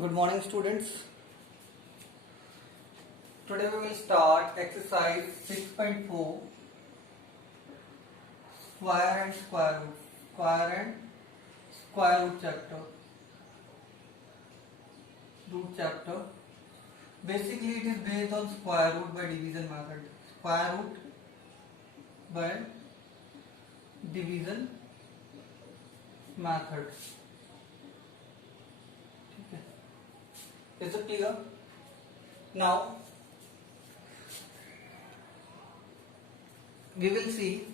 Good morning, students. Today we will start exercise 6.4 square and square root. Square and square root chapter. Root chapter. Basically, it is based on square root by division method. Square root by division method. Is it clear? Now we will see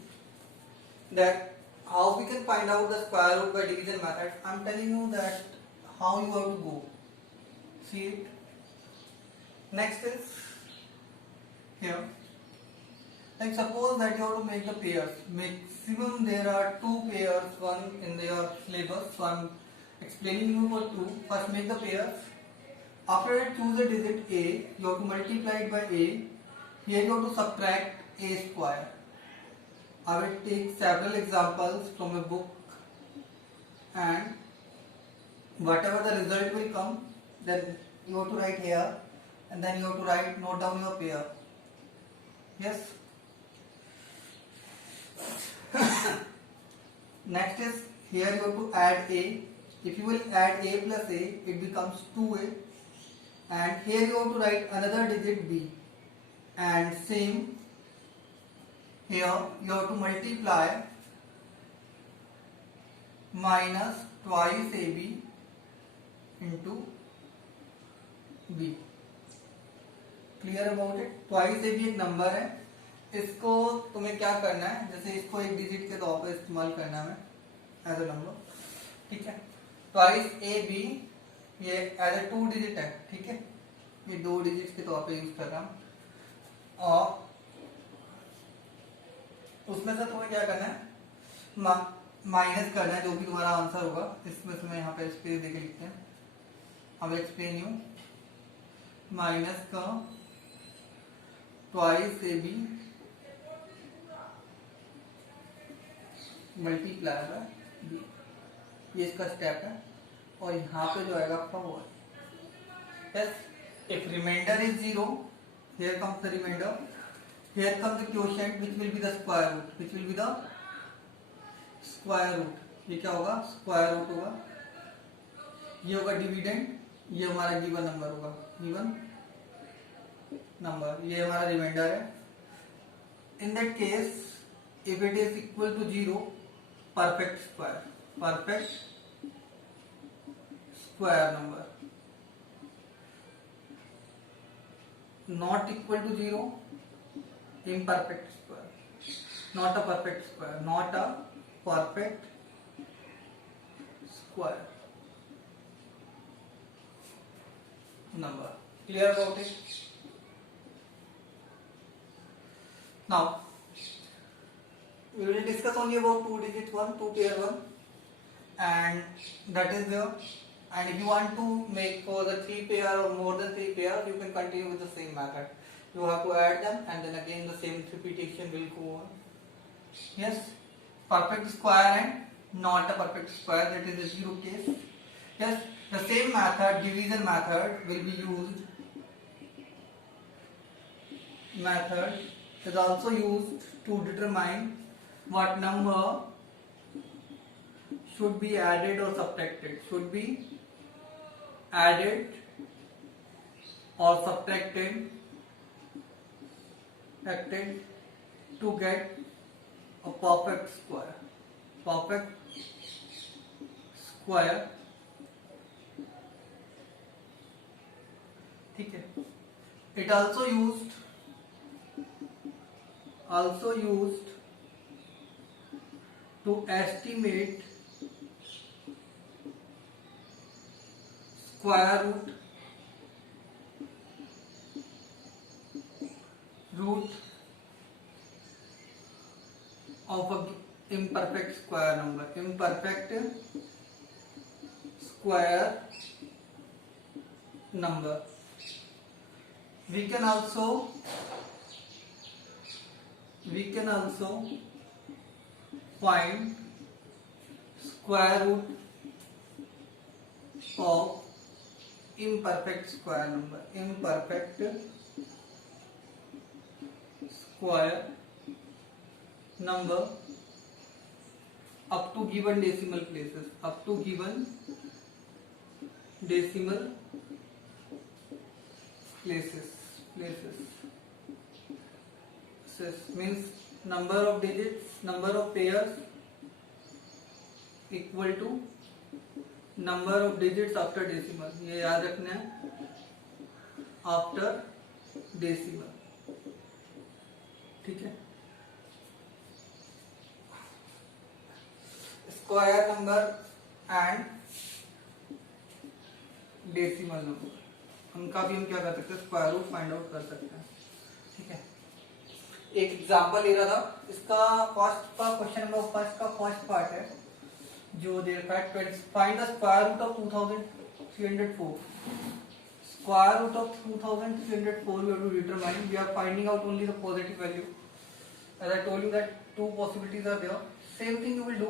that how we can find out the square root by division method. I am telling you that how you have to go. See it. Next is here. Like suppose that you have to make the pairs. Maximum there are two pairs, one in your syllabus. So I am explaining you for two. First make the pairs. After that choose a digit a, you have to multiply it by a. Here you have to subtract a square. I will take several examples from a book and whatever the result will come, then you have to write here and then you have to note down your pair. Yes. Next is here you have to add a. If you will add a plus a, it becomes 2a. And here you have to write another digit b, and same here you have to multiply minus twice ab into b. Clear about it. Twice ab एक number है, इसको तुम्हें क्या करना है, जैसे इसको एक डिजिट के तौर पर इस्तेमाल करना है एज ए नंबर. ठीक है. ट्वाइस ab ये एज ए 2 डिजिट है. ठीक है. ये 2 डिजिट के तौर पे यूज कर रहा हूं. और उसमें से तुम्हें क्या करना है, माइनस करना है जो भी तुम्हारा आंसर होगा. इसमें से मैं यहाँ पे स्पेस देके लिखते हैं. अब एक्सप्लेन यू माइनस का twice a b multiply by b. ये इसका स्टेप है. और यहाँ पे जो आएगा आपका वो है. Yes. If remainder is 0, here comes the remainder. Here comes the quotient, which will be the square root. Which will be the square root. ये क्या होगा? Square root होगा. ये होगा dividend. ये हमारा given number होगा. Given number. ये हमारा remainder है. In that case, if it is equal to 0, perfect square. Perfect square number. Not equal to 0, imperfect square. Not a perfect square. Not a perfect square number. Clear about it? Now we will discuss only about 2 digit one, 2 pair one, and that is the. And if you want to make for the 3 pair or more than 3 pair, you can continue with the same method. You have to add them and then again the same repetition will go on. Yes. Perfect square and not a perfect square, that is the 0 case. Yes. The same method, division method, will be used. Method is also used to determine what number should be added or subtracted. Should be added or subtracted to get a perfect square. Perfect square. ठीक है. It also used to estimate square root of a imperfect square number. Imperfect square number. We can also find square root of imperfect square number, imperfect square number up to given decimal places, up to given decimal places. This means number of digits, number of pairs equal to number of digits after decimal. ये याद रखना है, after decimal. ठीक है. Square number and decimal number, उनका भी हम क्या कर सकते हैं, स्क्वायर रूट फाइंड आउट कर सकते हैं. ठीक है. एक एग्जांपल ले रहा था, इसका फर्स्ट का क्वेश्चन नंबर फर्स्ट का फर्स्ट पार्ट है जो दे रखा है, find the square root of 2304. Square root of 2304 we have to determine. We are finding out only the positive value. As I told you that two possibilities are there. Same thing you will do,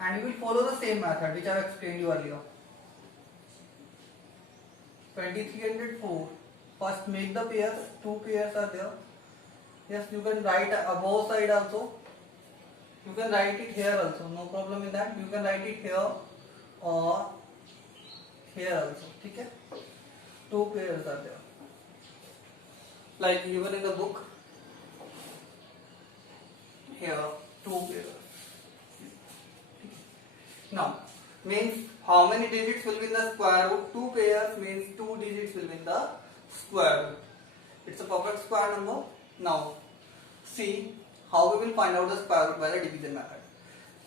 and you will follow the same method which I have explained you earlier. 2304. First make the pairs. Two pairs are there. Yes, you can write above side also. You can write it here also. No problem in that. You can write it here or here also. ठीक है? Two pairs are there, like given in the book. Here, two pairs. Now, means how many digits will be in the square root? Two pairs means two digits will be in the square root. It's a perfect square number. Now, see how we will find out the square root by the division method.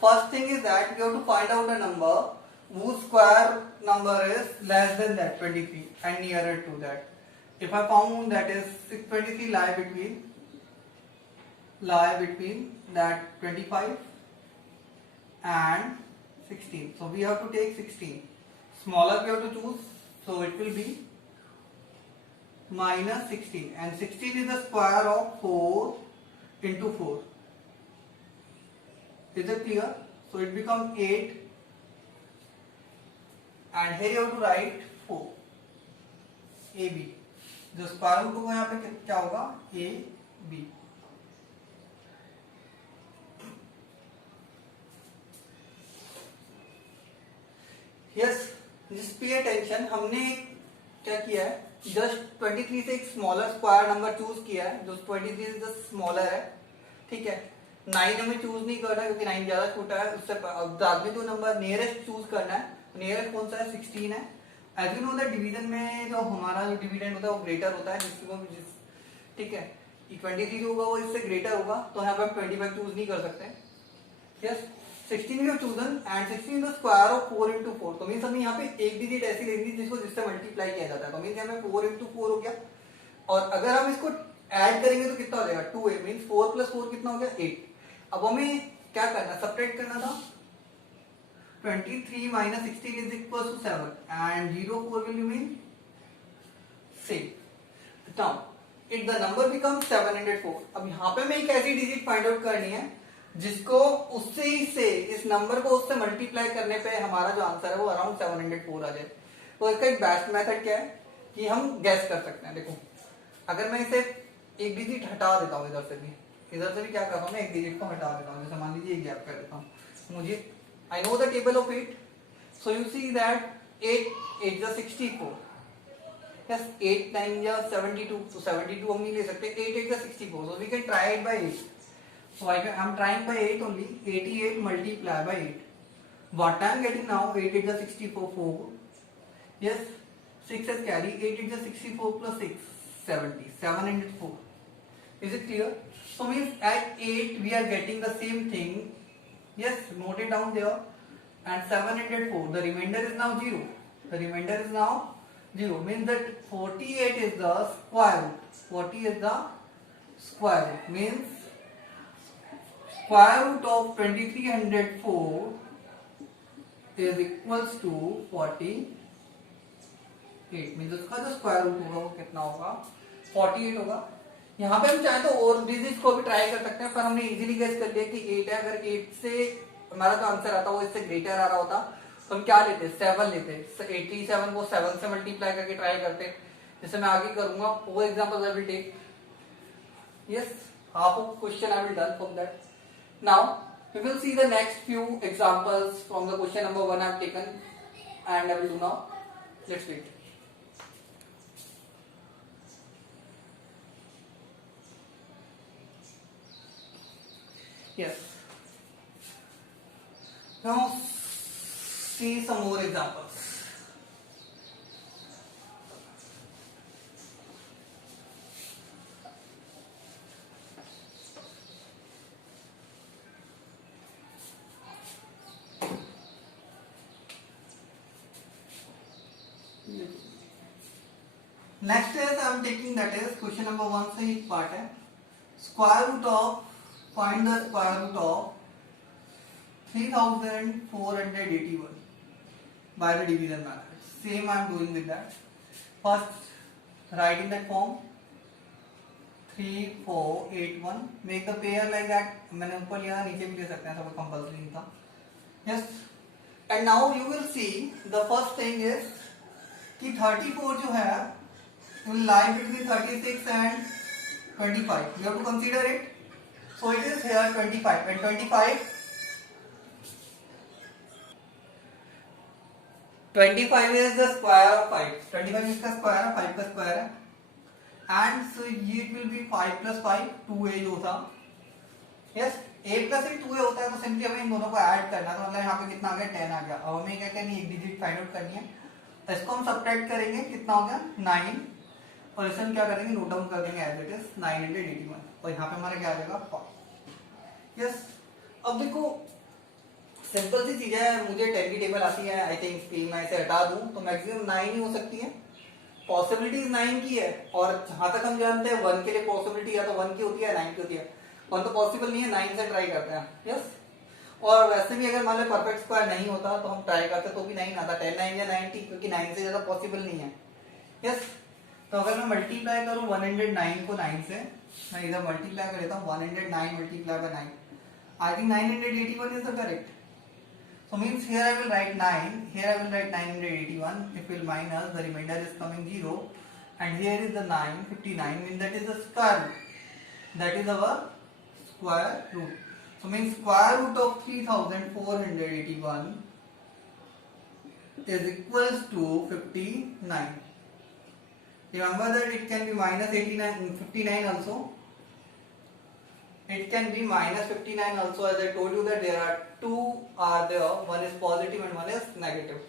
First thing is that we have to find out a number whose square number is less than that 23 and nearer to that. If I found that is 623 lie between that 25 and 16. So we have to take 16. Smaller we have to choose. So it will be minus 16, and 16 is the square of 4 into 4. Is it clear? So it becomes 8. And here you have to write 4. AB. जो square root होगा यहाँ पे क्या होगा? AB. Yes, just pay attention. हमने क्या किया है? Just 23 से एक स्मॉलर स्क्वायर नंबर चूज किया है, जो 23 से just स्मॉलर है. ठीक है. 9 हमें चूज नहीं करना क्योंकि 9 ज्यादा छोटा है. उससे बाद में जो नंबर नियरेस्ट चूज करना है, नियरेस्ट कौन सा है? 16 है. As you know that division में जो हमारा जो डिविडेंड होता है वो ग्रेटर होता है जिसको ठीक है. 23 जो होगा वो इससे ग्रेटर होगा, तो यहाँ पे हम 25 चूज नहीं कर सकते. Yes, 16 we chosen and 16 the square of 4 into 4. तो मींस हमें यहाँ पे एक डिजिट ऐसी लेनी जिसको जिससे मल्टीप्लाई किया जाता है. तो मींस यहाँ पे 4 into 4 हो गया, और अगर हम इसको ऐड करेंगे तो कितना हो जाएगा? 2a. मींस 4 plus 4 कितना हो गया? 8. अब हमें क्या करना? सब्ट्रैक्ट करना था. 23 minus 16 is equal to 7 and 0 4 will remain same. Now it the number becomes 704. अब यहाँ पे हमें एक ऐसी डिजिट फाइंड आउट करनी है जिसको उससे ही से इस नंबर को उससे मल्टीप्लाई करने पे हमारा जो आंसर है वो अराउंड 704 आ जाए. तो इसका एक बेस्ट मेथड क्या है कि हम गैस कर सकते हैं. देखो, अगर मैं इसे एक डिजिट हटा देता हूँ, इधर से भी क्या करता हूँ, मैं एक डिजिट को हटा देता हूँ. जैसे मान लीजिए एक गैप कर देता हूँ. मुझे I know the table of 8. So you see that 8 is 64. Yes, 8 9 is 72. So 72 हम नहीं ले सकते. 8 is 64. So we can try it by 8. So I'm trying by 8 only. 88 multiply by 8. What I am getting now? 8 is 64. 4. Yes, 6 is carry. 8 is 64 plus 6. 70. 704. Is it clear? So means at 8 we are getting the same thing. Yes, note it down there. And 704. The remainder is now 0. The remainder is now 0. Means that 48 is the square root. 40 is the square root. Means square root of 2304 is equals to 48. Means उसका जो square root होगा वो कितना होगा? 48 होगा. यहाँ पे हम चाहे तो और डिजिट को भी ट्राई कर सकते हैं, पर हमने इजीली गेस कर लिया कि 8 है. अगर 8 से हमारा जो आंसर आता वो इससे ग्रेटर आ रहा होता तो हम क्या लेते, 7 लेते, 87 को 7 से मल्टीप्लाई करके ट्राई करते, जैसे मैं आगे करूंगा। For example I will take, yes, half of question I will done from that. Now we will see the next few examples from the question number 1 I have taken and I will do now. Let's wait. Yes. Now see some more examples. Next है I am taking that is question number 1 से ही part है, square root of, find the square root of 3481 by the division method. Same I am doing with that. First write in that form 3481, make the pair like that. मैंने ऊपर लिया, नीचे भी ले सकते हैं, सब कंपल्सरी था. Yes, and now you will see the first thing is कि 34 जो है will lie between 36 and 25. You have to consider it. So it is here 25 and 25 is the square of 5. 25 is the square है, 5 का square है, and so it will be 5 plus 5 2a जो था. Yes, a plus a 2a होता है, तो simply हमें इन दोनों को ऐड करना, तो मतलब यहाँ पे कितना आ गया 10 आ गया. अब हमें क्या करनी है, एक डिजिट फाइंड आउट करनी है, इसको हम सब्ट्रैक्ट करेंगे, कितना हो गया 9, और इसे हम क्या करेंगे नोट डाउन कर देंगे एज इट इज 981, और यहाँ पे हमारा क्या आ जाएगा 5. यस, अब देखो सिंपल सी चीज है, मुझे 10 की टेबल आती है, आई थिंक मैं इसे हटा दूं तो मैक्सिमम 9 ही हो सकती है, पॉसिबिलिटीज 9 की है, और जहां तक हम जानते हैं 1 के लिए पॉसिबिलिटी या तो 1 की होती है 9 की होती है, 1 तो पॉसिबल नहीं है, 9 से ट्राई करते हैं. यस, और वैसे भी अगर मान लो परफेक्ट स्क्वायर नहीं होता तो हम ट्राई करते तो भी 9 आता, 10 9 या 90, क्योंकि 9 से ज्यादा पॉसिबल नहीं है. यस, तो अगर मैं मल्टीप्लाई करूं 109 को 9 से, मैं इधर मल्टीप्लाई कर लेता हूं 109 multiply by 9, I think 981 is the correct. So means here I will write 9, here I will write 981, if we'll minus, the remainder is coming 0, and here is the 959, means that is the square root, that is our square root. So means square root of 3481 is equals to 59. Remember that it can be minus 89, 59 also. It can be minus 59 also, as I told you that there are two are there, one is positive and one is negative.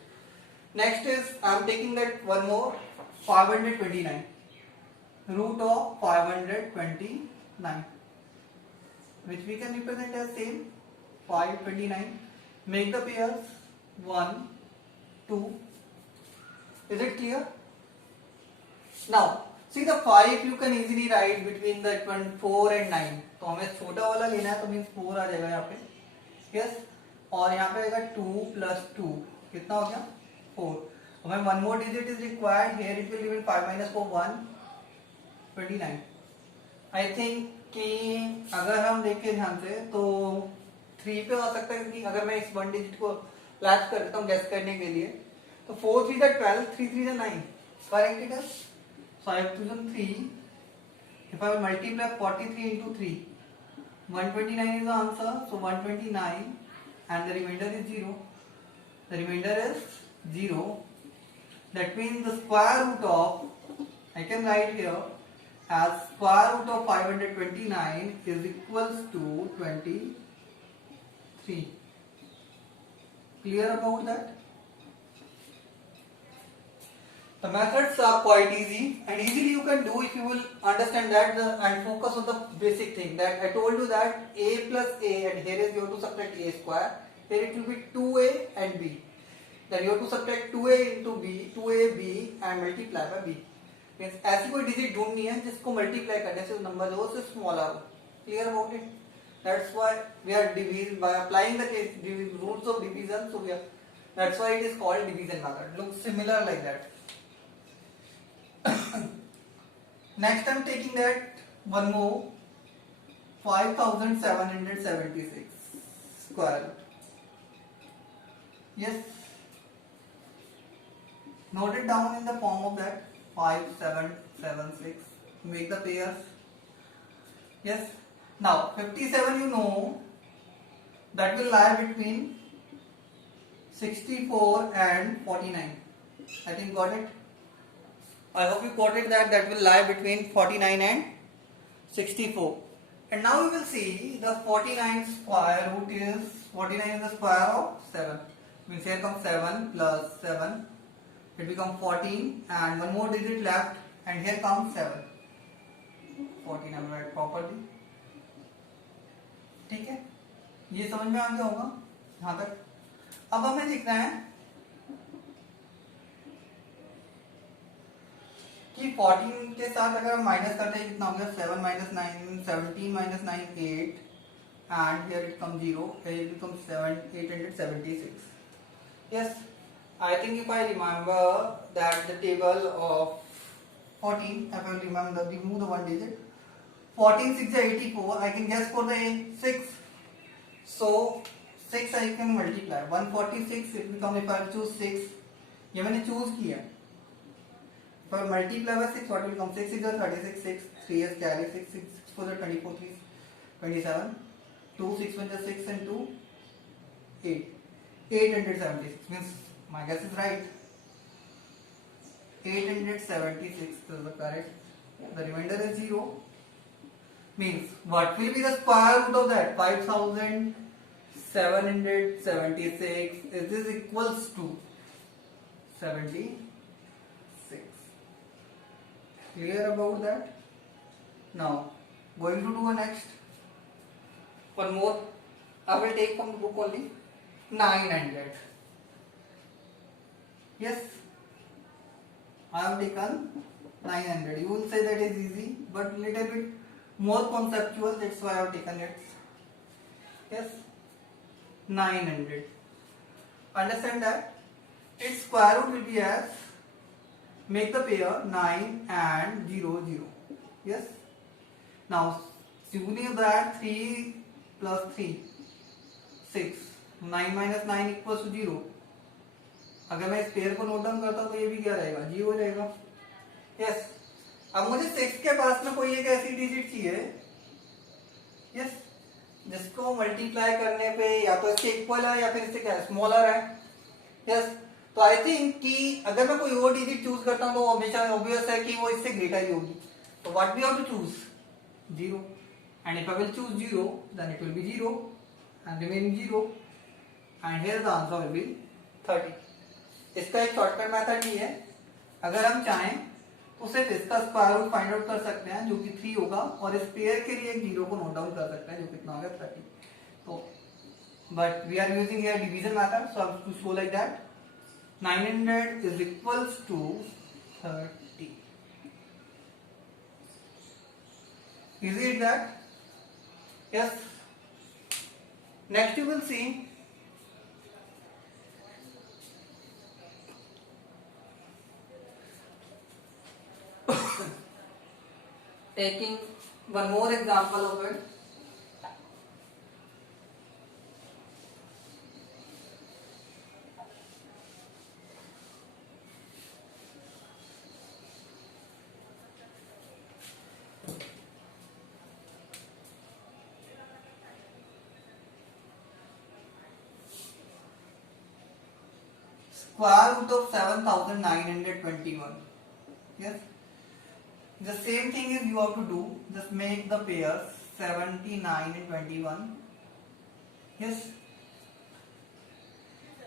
Next is I am taking that one more 529, root of 529, which we can represent as same 529. Make the pairs 1 2. Is it clear? Now see the 5 you can easily write between the 4 and 9, तो हमें छोटा वाला लेना है, तो means 4 आ जाएगा यहाँ पे. यस, और यहाँ पे आएगा 2 plus 2, कितना हो गया 4. हमें one more digit is required, here it will given 5 minus 4 1, 29. I think कि अगर हम देखें ध्यान से तो 3 पे आ सकता है, क्योंकि अगर मैं इस वन डिजिट को लैच कर देता हूँ गैस करने के लिए, तो 4 3 12, 3 3 9, correct it is. So I have chosen 3. If I will multiply 43 into 3, 129 is the answer. So 129 and the remainder is 0. The remainder is 0. That means the square root of, I can write here as square root of 529 is equals to 23. Clear about that? The methods are quite easy, and easily you can do if you will understand that and focus on the basic thing that I told you, that a plus a, and here is you have to subtract a square, here it will be 2a and b, then you have to subtract 2a into b, 2ab and multiply by b. Means ऐसी कोई digit ढूंढनी है जिसको multiply करने से number जो है smaller हो. Clear about it? That's why we are dividing by applying the rules of division. So we are, that's why it is called division method. Looks similar like that. Next I'm taking that one more 5776 square root. Yes, Note it down in the form of that 5, 7, 7, 6. Make the pairs. Yes. Now 57 you know that will lie between 64 and 49. I think got it. I hope you got it that will lie between 49 and 64. And now you will see the 49 square root is 49 is the square of 7. Means here comes 7 plus 7. It becomes 14 and one more digit left and here comes 7. 14 I will write properly. ठीक है, ये समझ में आ गया होगा यहाँ तक. अब हमें लिखना है कि 14 के साथ अगर हम माइनस करते हैं कितना हो गया 7 minus 9 17 minus 9 8 and here it comes 0 here it becomes 876. Yes, I think if I remember that the table of 14, if I remember remove the one digit 14 6 is 84. I can guess for the 6, so 6 I can multiply 146 it becomes if I choose 6 ये मैंने choose किया. For multiply by 6 what will come 6 is 36 6 3 is carry 6 6 for the 24 3 27 2 6 1 is 6 and 2 8 876 means my guess is right. 876 is the correct. The remainder is 0. Means what will be the square root of that 5776 is this equals to 76. Clear about that? Now going to do a next one more. I will take from the book only 900. Yes, I have taken 900. You will say that is easy, but little bit more conceptual. That's why I have taken it. Yes, 900. Understand that its square root will be as, make the pair 9 and 0 0. Yes. Now assuming that 3 plus 3 6 9 minus 9 equals to 0. अगर मैं इस pair को note down करता हूं तो ये भी क्या रहेगा 0 हो जाएगा. यस. अब मुझे 6 के पास में कोई एक ऐसी डिजिट चाहिए यस जिसको मल्टीप्लाई करने पे या तो इसके इक्वल है या फिर इससे क्या स्मॉलर है. यस. तो आई थिंक कि अगर मैं कोई और डिजिट चूज करता हूं तो हमेशा ऑब्वियस है कि वो इससे ग्रेटर ही होगी. तो what we have to choose 0 and if I will choose 0 then it will be 0 and remaining 0 and here the answer will be 30. इसका एक शॉर्टकट मेथड ही है. अगर हम चाहें तो सिर्फ इसका स्क्वायर रूट फाइंड आउट कर सकते हैं जो कि 3 होगा और इस पेयर के लिए एक 0 को नोट डाउन कर सकते हैं जो कितना होगा 30. तो but we are using here division method so to show like that 900 is equals to 30. Is it that? Yes. Next you will see taking one more example of it. Square root of 7921. Yes. The same thing is you have to do. Just make the pairs 79 and 21. Yes.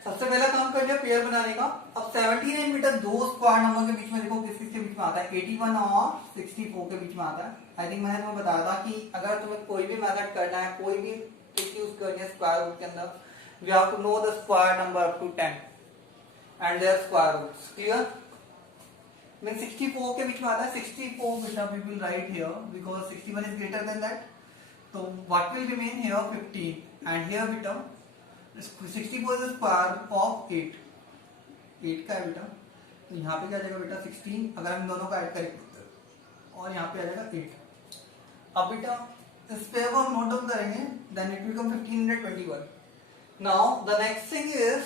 सबसे पहला काम कर लिया pair बनाने का. अब 79 बेटा दो स्क्वायर नंबर के बीच में देखो किस के बीच में आता है 81 और 64 के बीच में आता है. आई थिंक मैंने तुम्हें बताया था कि अगर तुम्हें कोई भी मेथड करना है कोई भी ट्रिक यूज करनी है स्क्वायर रूट के अंदर we have to know the square number up to 10 and their square roots. Clear? Means 64 के बीच में आता है 64 which we will write here because 61 is greater than that. So what will remain here 15 and here beta 64 is the square of 8. 8 का है बेटा तो यहाँ पे क्या आ जाएगा बेटा 16 अगर हम दोनों का ऐड करें और यहाँ पे आ जाएगा 8. अब बेटा इस पेयर को हम नोट डाउन करेंगे then it will become 1521. Now the next thing is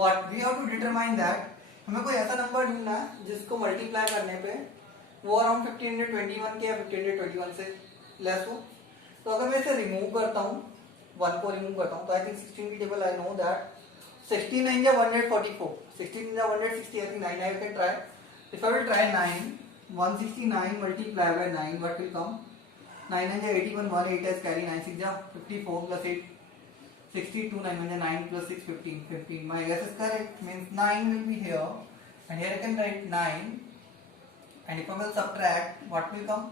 what we have to determine that हमें कोई ऐसा नंबर ढूंढना है जिसको मल्टीप्लाई करने पे वो अराउंड 1521 के या 1521 से लेस हो। तो अगर मैं इसे रिमूव करता हूँ, 1 को रिमूव करता हूँ, तो आई थिंक 16 की table I know that 16 9 is 144, 16 is 160, I think 9 I can try. If I will try 9, 169 multiplied by 9, what will come? 9 is 81, 1 8 is carry, 9 6 is 54 plus 8, 62, 9 is 9 plus 6 15, 15. My guess is correct, means 9 will be here, and here I can write 9, and if I will subtract, what will come?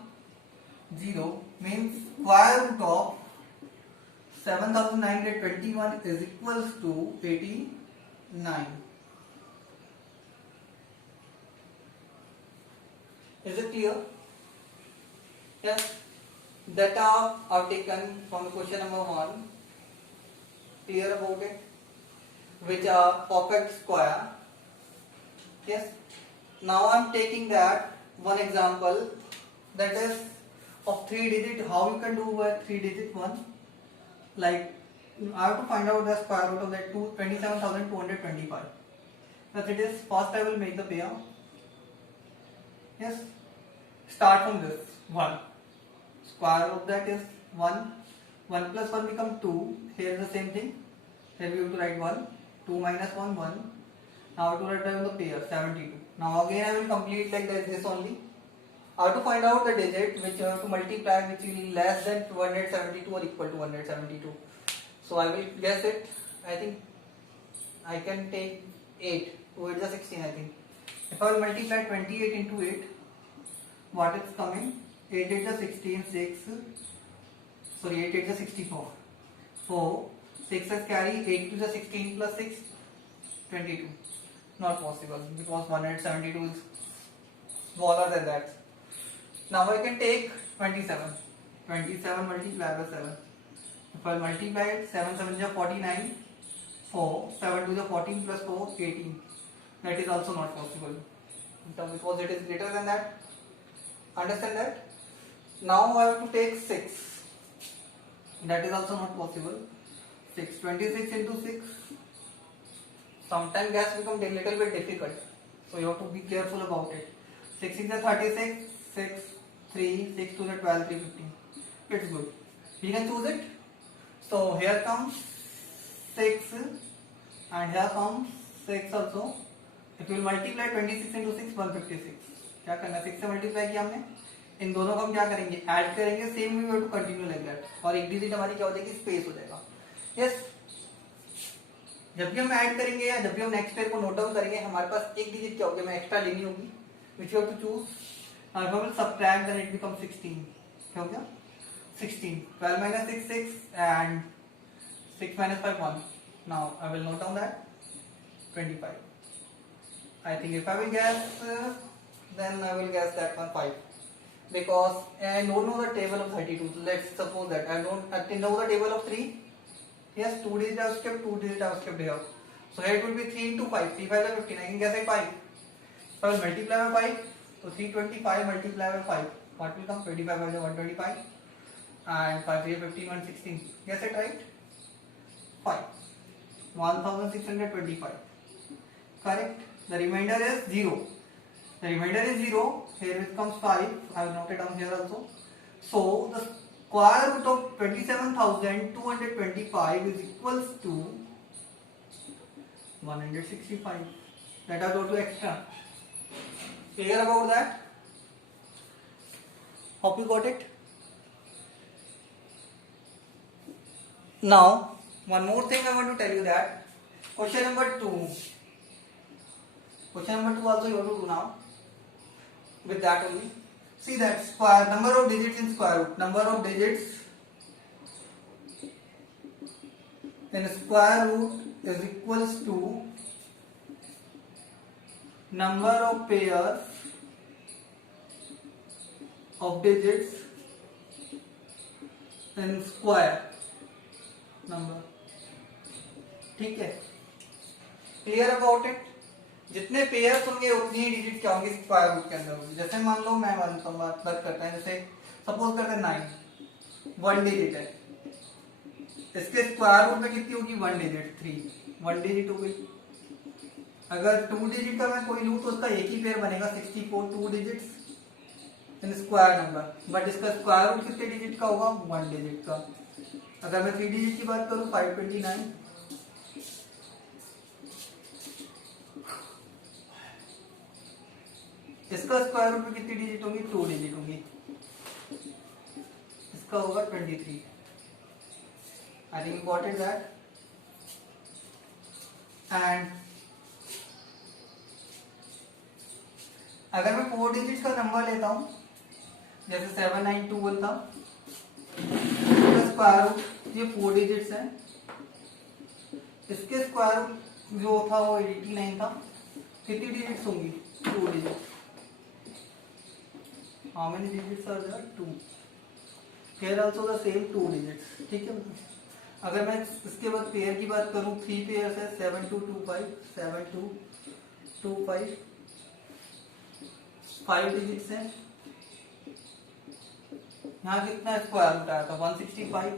0, means square root of 7921 is equals to 89. Is it clear? Yes. Data are taken from question number 1. Clear about it? Which are perfect square. Yes. Now I am taking that one example, that is of 3 digit. How you can do with 3 digit one? Like I have to find out the square root of that 27,225. But it is first I will make the pair. Yes. Start from this 1. Square root of that is 1. 1 plus 1 become 2. Here is the same thing. Here we have to write 1. 2 minus 1 1. Now I have to write down the pair 72. Now again I will complete like this only. I have to find out the digit which I have to multiply, which will be less than 172 or equal to 172. So I will guess it. I think I can take 8. 2 8 is 16, I think. If I will multiply 28 into 8, what is coming? 8 8 is 16, 6. Sorry, 8 8 is 64. 4. 6 is carry, 8 2 is 16 plus 6, 22. Not possible because 172 is smaller than that. Now I can take 27. 27 multiplied by 7. If I multiply it, 7 7 is 49. 4. 7 2 is 14 plus 4, 18. That is also not possible. Because it is greater than that. Understand that? Now I have to take 6. That is also not possible. 6. 26 into 6. Sometimes gas becomes a little bit difficult. So you have to be careful about it. 6 is 36. 6, 3, 6 to the 12, 3, 15. It's good. We can choose it. So here comes 6 and here comes 6 also. If we will multiply 26 into 6, 156. क्या करना है? 6 से multiply किया हमने. इन दोनों को हम क्या करेंगे? ऐड करेंगे. Same we have to continue like that. और एक डिजिट हमारी क्या हो जाएगी? स्पेस हो जाएगा. यस. जब भी हम ऐड करेंगे या जब भी हम नेक्स्ट पेयर को नोट डाउन करेंगे, हमारे पास एक डिजिट क्या होगी? हमें एक्स्ट्रा लेनी होगी. Which you have to choose. Now if I will subtract, then it becomes 16. क्या हो गया? 16. 12 minus 6 6 and 6 minus 5 1. Now I will note down that 25. I think if I will guess, then I will guess that one 5. Because I don't know the table of 32. So let's suppose that I know the table of 3. Yes, 2 digits I have skipped, 2 digits I have skipped here. So here it will be 3 into 5. 3 5 is 15. I can guess it 5. So I will multiply by 5. So 325 multiplied by 5. What will come? 25 by 125. And 5 3 15, 116. Guess it right? 5. 1625. Correct? The remainder is 0. The remainder is 0. Here it comes 5. I have noted down here also. So the square root of 27,225 is equals to 165. Let us go to extra. Clear about that? Hope you got it. Now, one more thing I want to tell you that question number 2. Question number 2 also you have to do now. With that only. See that square number of digits in square root. Number of digits in square root is equals to number of pairs of digits in square number. ठीक है? Clear about it? जितने pairs होंगे उतनी ही digit क्या होंगे square root के अंदर होंगे. जैसे मान लो मैं बात करता है, जैसे सपोज करते हैं 9 1 डिजिट है, इसके स्क्वायर रूट में कितनी होगी? 1 डिजिट 3. 1 डिजिट हो गई. अगर 2 डिजिट का मैं कोई लूँ तो उसका एक ही पेयर बनेगा 64 2 digits in square number, but इसका स्क्वायर रूट कितने डिजिट का होगा 1 डिजिट का। अगर मैं 3 डिजिट की बात करूँ 529, इसका स्क्वायर रूट में कितनी डिजिट होंगी 2 डिजिट होंगी, इसका होगा 23। I think you got it that. And अगर मैं 4 डिजिट का नंबर लेता हूं जैसे 7921 था, इसका स्क्वायर रूट ये 4 डिजिट्स हैं, इसके स्क्वायर रूट जो था वो 89 था, कितनी डिजिट्स होंगी 2 digit. How many digits are there 2, here also the same 2 digits, ठीक है। अगर मैं इसके बाद पेयर की बात करूं 3 पेयर्स है 7225 7225 5 डिजिट्स हैं, यहाँ कितना स्क्वायर रूट आया था 165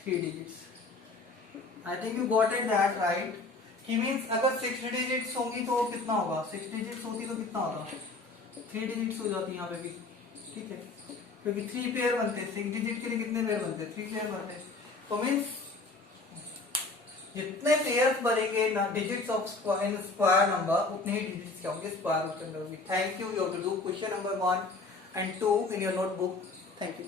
3 digits. I think you got it that right, कि मींस अगर 6 डिजिट्स होंगी तो कितना होगा, 6 डिजिट्स होती तो कितना होगा 3 डिजिट्स हो जाती यहाँ पे भी, ठीक है, क्योंकि 3 पेयर बनते हैं, 6 डिजिट के लिए कितने पेयर बनते हैं 3 पेयर बनते हैं। तो मीन्स जितने पेयर्स बनेंगे ना digits of in square number उतने ही डिजिट्स क्या होंगे स्क्वायर रूट के अंदर होंगे। Thank you, you have to do question number 1 and 2 in your notebook. Thank you.